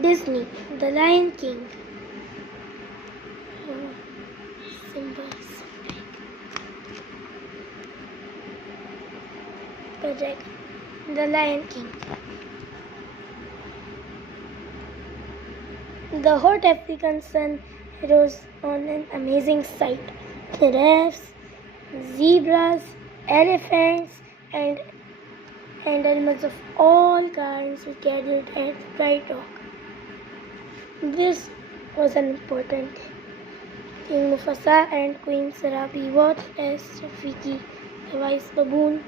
Disney, The Lion King. Oh, Simba is so big. Correct. The Lion King. The hot African sun rose on an amazing sight. Giraffes, zebras, elephants, and animals of all kinds were gathered at Bright Rock. This was an important day. King Mufasa and Queen Sarabi watched as Rafiki, the wise baboon,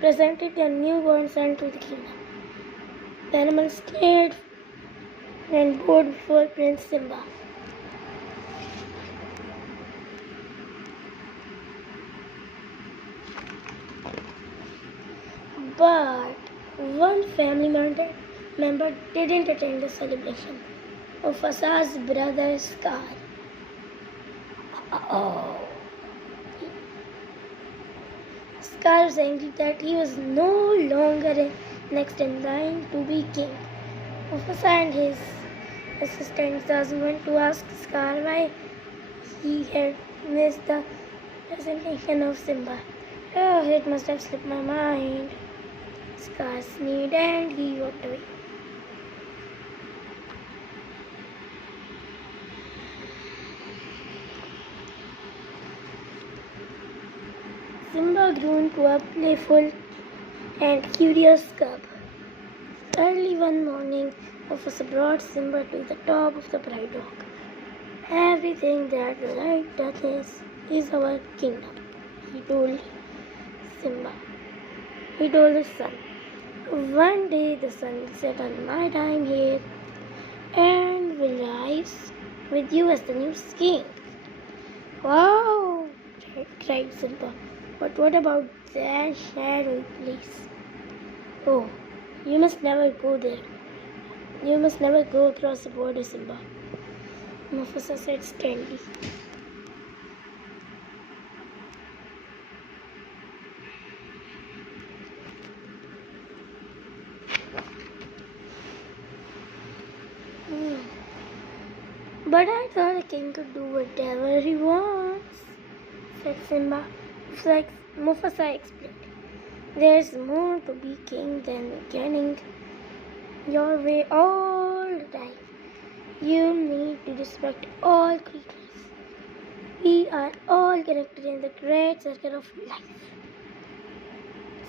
presented their newborn son to the kingdom. The animals stared and bowed before Prince Simba. But one family member didn't attend the celebration. Mufasa's brother Scar. Oh. Scar was angry that he was no longer next in line to be king. Mufasa and his assistant Zazu went to ask Scar why he had missed the presentation of Simba. Oh, it must have slipped my mind. Scar sneered and he walked away. Simba grew into a playful and curious cub. Early one morning, Mufasa brought Simba to the top of the Bright Rock. Everything that the light touches is our kingdom, he told Simba. He told the sun. One day the sun will set on my time here and will rise with you as the new king. Wow, cried Simba. But what about that shadowy place? Oh, you must never go there. You must never go across the border, Simba, Mufasa said sternly. But I thought a king could do whatever he wants, said Simba. Mufasa explained. There's more to be king than getting your way all the time. You need to respect all creatures. We are all connected in the great circle of life.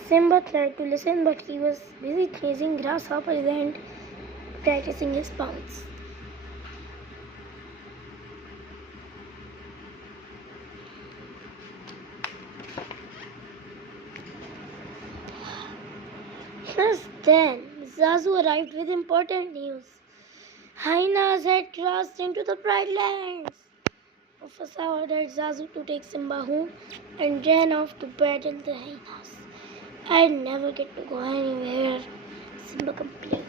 Simba tried to listen, but he was busy chasing grasshoppers and practicing his bounce. Just then, Zazu arrived with important news. Hyenas had crossed into the Bright Lands. Mufasa ordered Zazu to take Simba home and ran off to battle the hyenas. I never get to go anywhere, Simba complained.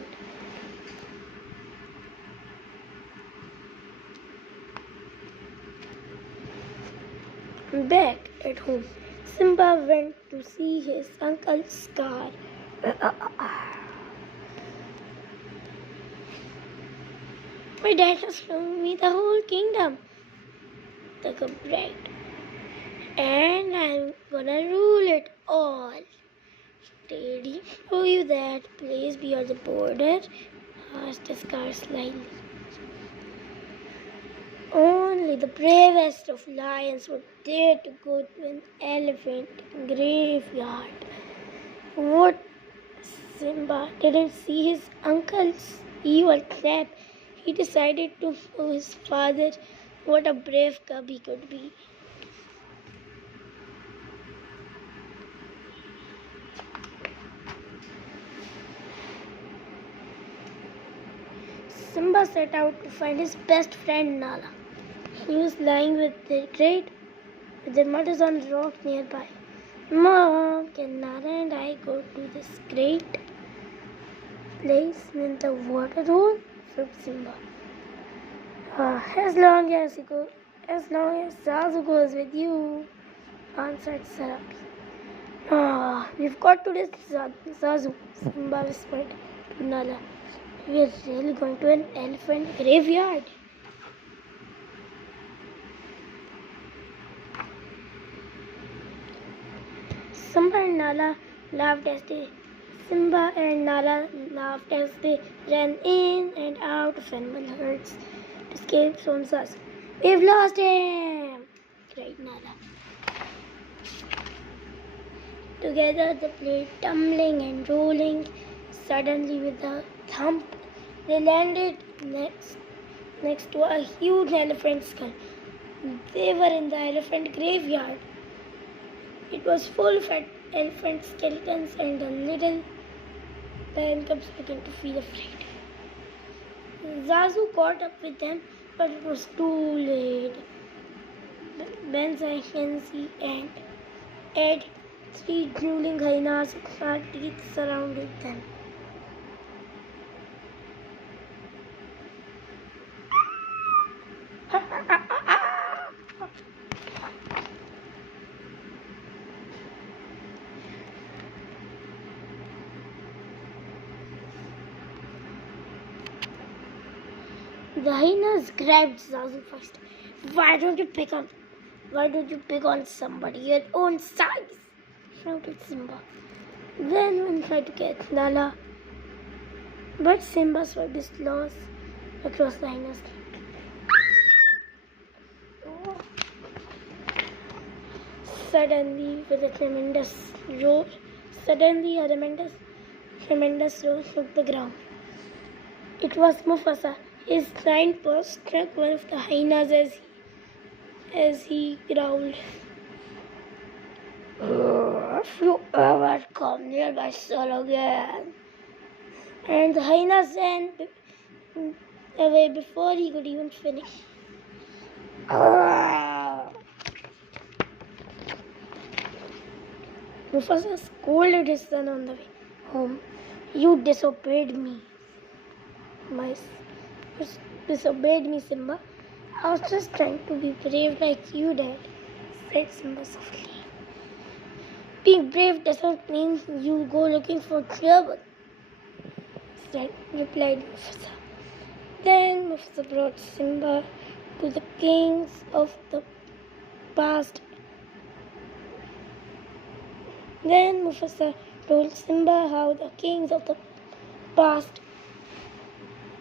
Back at home, Simba went to see his uncle Scar. My dad has shown me the whole kingdom, the cub bragged, and I'm gonna rule it all. Did he show you that place beyond the border? Asked Scar slyly. Only the bravest of lions would dare to go to an elephant graveyard. What? Simba didn't see his uncle's evil trap. He decided to show his father what a brave cub he could be. Simba set out to find his best friend Nala. He was lying with their mothers on a rock nearby. Mom, can Nala and I go to this great place in the water hole? Said Simba. As long as Zazu goes with you, answered Sarabi. We've got to this Zazu, Simba whispered to Nala. We are really going to an elephant graveyard. Simba and Nala laughed as they ran in and out of animal herds to escape from Zazu. We've lost him! Cried Nala. Together they played tumbling and rolling. Suddenly, with a thump, they landed next to a huge elephant skull. They were in the elephant graveyard. It was full of elephant skeletons, and the little lion cubs began to feel afraid. Zazu caught up with them, but it was too late. Benzakenzi and Ed, three drooling hyenas with sharp teeth, surrounded them. The hyenas grabbed Zazu first. Why don't you pick on somebody your own size? Shouted Simba. Then one tried to catch Nala, but Simba swept his claws across the hyena's neck. Suddenly, with a tremendous roar, shook the ground. It was Mufasa. His giant paws struck one of the hyenas as he growled. If you ever come near my soul again. And the hyenas ran away before he could even finish. Mufasa scolded his son on the way home. You disobeyed me, Simba. I was just trying to be brave like you did, said Simba softly. Being brave doesn't mean you go looking for trouble, replied Mufasa. Then Mufasa brought Simba to the kings of the past. Then Mufasa told Simba how the kings of the past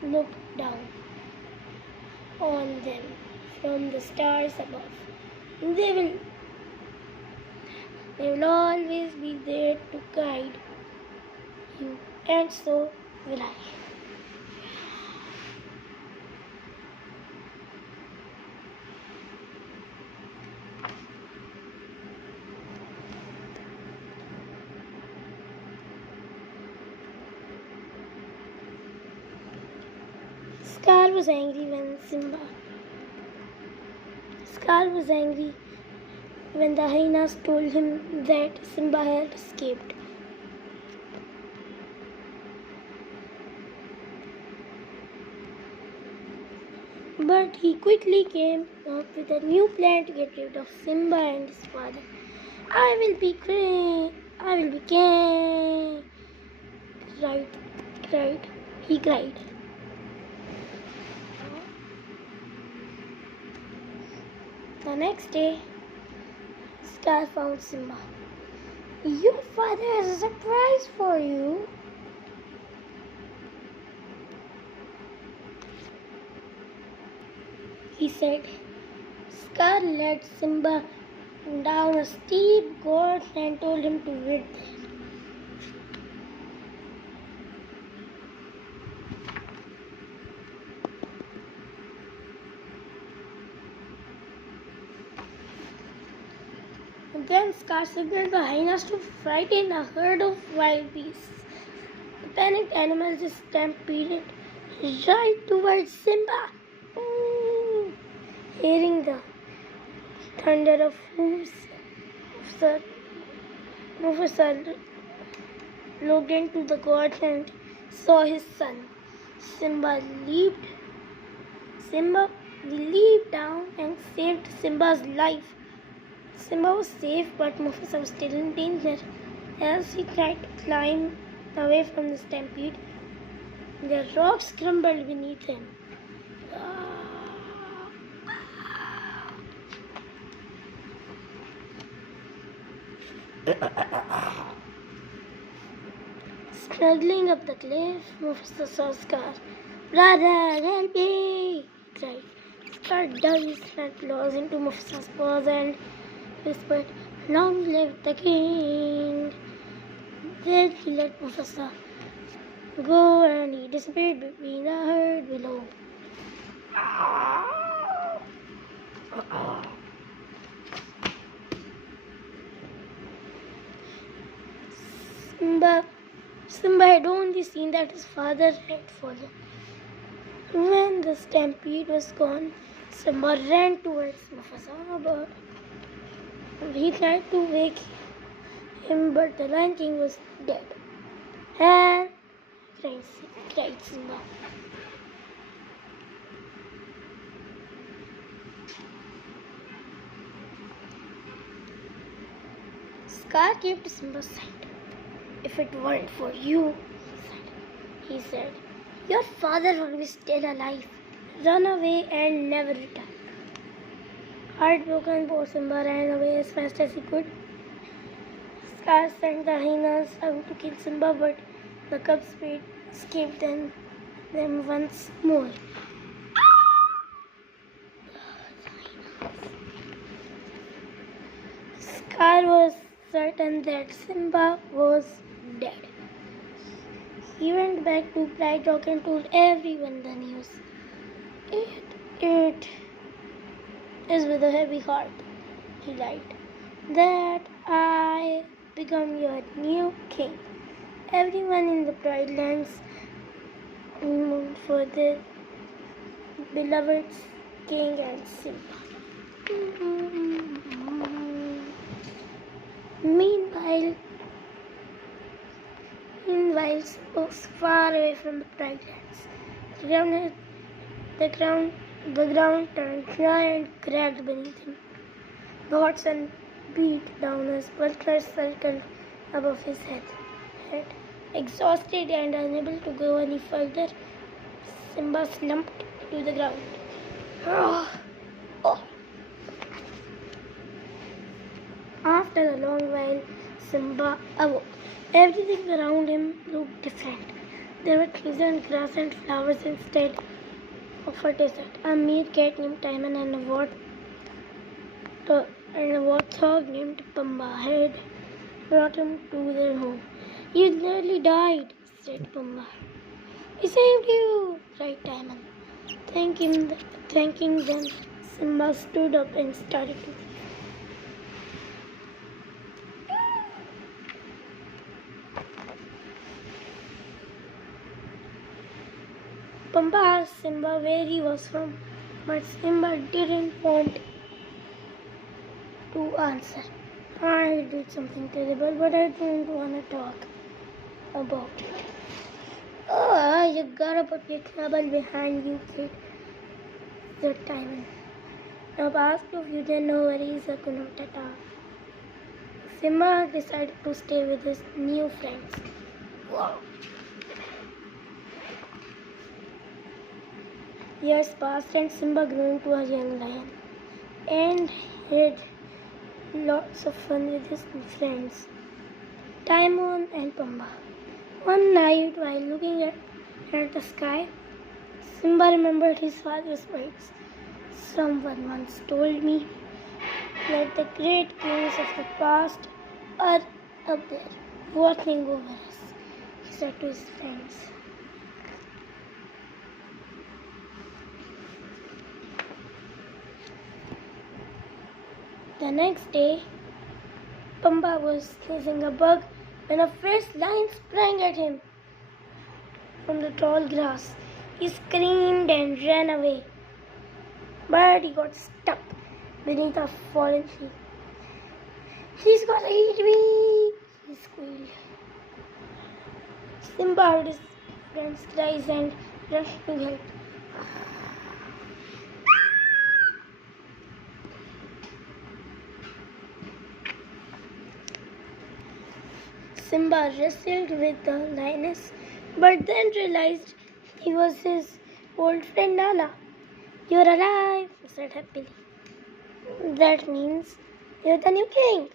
looked down on them from the stars above. They will always be there to guide you, and so will I. Scar was angry when the hyenas told him that Simba had escaped. But he quickly came up with a new plan to get rid of Simba and his father. I will be king, he cried. The next day, Scar found Simba. Your father has a surprise for you. He said. Scar led Simba down a steep gorge and told him to wait there. Then Scar signaled the hyenas to frighten a herd of wild beasts. The panicked animals stampeded right towards Simba. Hearing the thunder of hooves, Mufasa looked into the gorge and saw his son. Simba leaped down and saved Simba's life. Simba was safe, but Mufasa was still in danger. As he tried to climb away from the stampede, The rocks crumbled beneath him. Struggling up the cliff, Mufasa saw Scar. Brother, help me! He cried. Scar dug his flat claws into Mufasa's paws and whispered, Long live the king! Then he let Mufasa go and he disappeared between the herd below. Simba had only seen that his father had fallen. When the stampede was gone, Simba ran towards Mufasa, but he tried to wake him, but the Lion King was dead. And cried Simba. Scar came to Simba's side. If it weren't for you, he said, your father would be still alive. Run away and never return. Heartbroken, poor Simba ran away as fast as he could. Scar sent the hyenas out to kill Simba, but the cubs escaped them once more. Scar was certain that Simba was dead. He went back to Pride Rock and told everyone the news. It is with a heavy heart, he lied, that I become your new king. Everyone in the Pride Lands mourned for their beloved king and Simba. Meanwhile, Simba was far away from the Pride Lands. The ground turned dry and cracked beneath him. The hot sun beat down as sparklers circled above his head. Exhausted and unable to go any further, Simba slumped to the ground. After a long while, Simba awoke. Everything around him looked different. There were trees and grass and flowers instead of a desert. A meerkat named Timon and a warthog named Pumbaa had brought him to their home. You nearly died, said Pumbaa. We saved you, cried Timon. Thanking them, Simba stood up and started to leave. Pumbaa asked Simba where he was from, but Simba didn't want to answer. I did something terrible, but I don't want to talk about it. Oh, you gotta put your trouble behind you, kid, said Timon. Now ask if you didn't know where he's a Kunutata. Simba decided to stay with his new friends. Wow. Years passed and Simba grew into a young lion and had lots of fun with his friends, Timon and Pumbaa. One night, while looking at the sky, Simba remembered his father's words. Someone once told me that the great kings of the past are up there, watching over us, he said to his friends. The next day, Pumbaa was chasing a bug when a fierce lion sprang at him from the tall grass. He screamed and ran away, but he got stuck beneath a fallen tree. He's gonna eat me, he squealed. Simba heard his friend's cries and rushed to help. Simba wrestled with the lioness, but then realized He was his old friend Nala. "You're alive," he said happily. "That means you're the new king."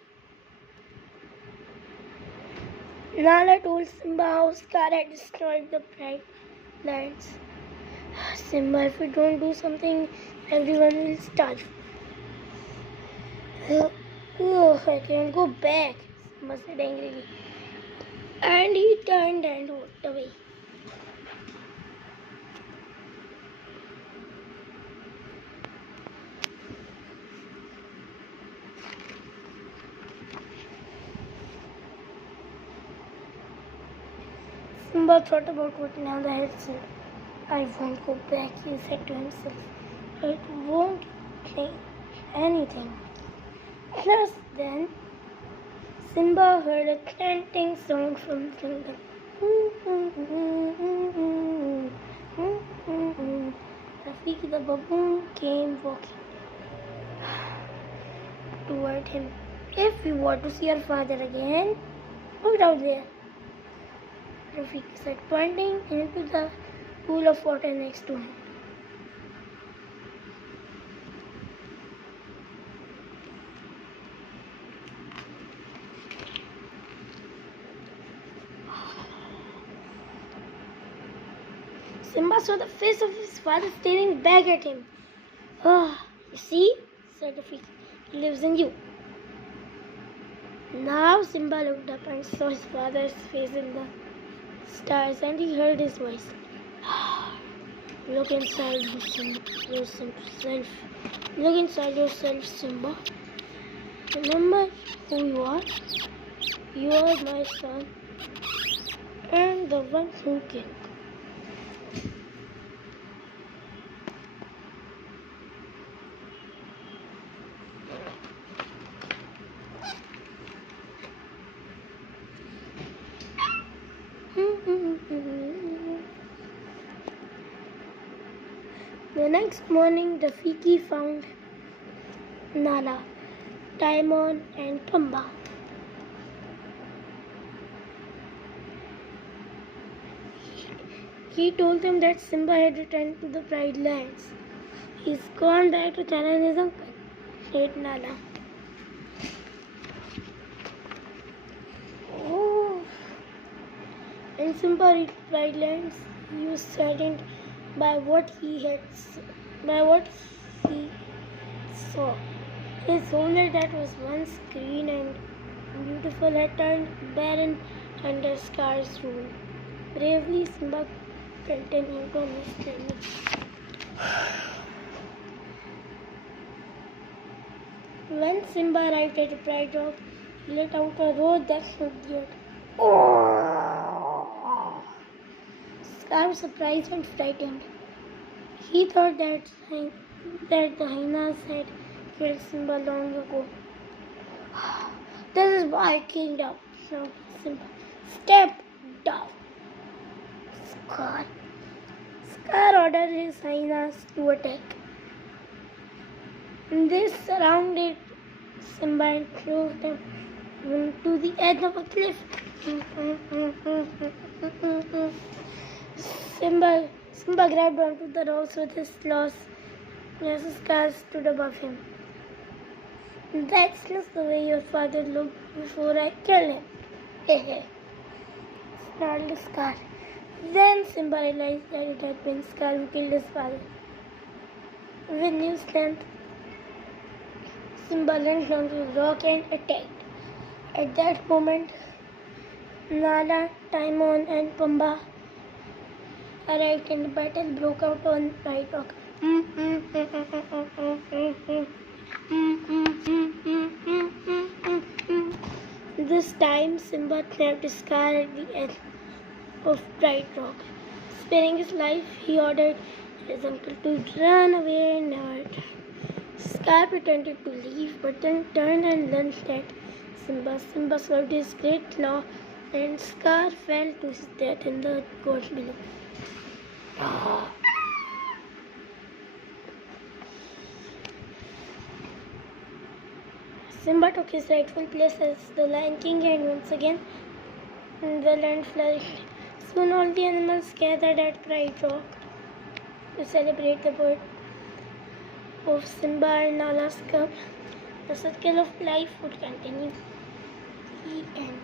Nala told Simba how Scar had destroyed the Pride Lands. "Simba, if we don't do something, everyone will starve." "Oh, I can't go back," Simba said angrily. And he turned and walked away. Simba thought about what Nala had said. "I won't go back," he said to himself. "It won't change anything." Just then, Simba heard a chanting sound from the jungle. Rafiki the baboon came walking toward him. "If you want to see your father again, look down there," Rafiki said, pointing into the pool of water next to him. Simba saw the face of his father staring back at him. "Ah, you see," said Rafiki, "he lives in you." Now Simba looked up and saw his father's face in the stars, and he heard his voice. Look inside yourself. Look inside yourself, Simba. Remember who you are. You are my son, and the one who can." The next morning, Rafiki found Nala, Timon, and Pumbaa. He told them that Simba had returned to the Pride Lands. "He's gone back to challenge his uncle," said Nala. "Oh." When Simba reached Pride Lands, he was saddened by what he saw. His home that was once green and beautiful had turned barren under Scar's rule. Bravely, Simba continued on his journey. When Simba arrived at the Pride Rock, he let out a roar that shook the earth. Scar was surprised and frightened. He thought that the hyenas had killed Simba long ago. "This is my kingdom," shouted Simba. "Step down." Scar ordered his hyenas to attack. They surrounded Simba and threw him to the edge of a cliff. Simba grabbed onto the rocks with his claws as Scar stood above him. "That's just the way your father looked before I killed him," snarled Scar. Then Simba realized that it had been Scar who killed his father. With new strength, Simba lunged onto the rock and attacked. At that moment, Nala, Timon, and Pumbaa arrived and the battle broke out on Pride Rock. This time, Simba snapped Scar at the edge of Pride Rock. Sparing his life, he ordered his uncle to run away and never return. Scar pretended to leave, but then turned and lunged at Simba. Simba swerved his great claw, and Scar fell to his death in the gorge below. Simba took his rightful place as the Lion King, and once again the land flourished. Soon all the animals gathered at Pride Rock to celebrate the birth of Simba and Nala's cub. The circle of life would continue. The end.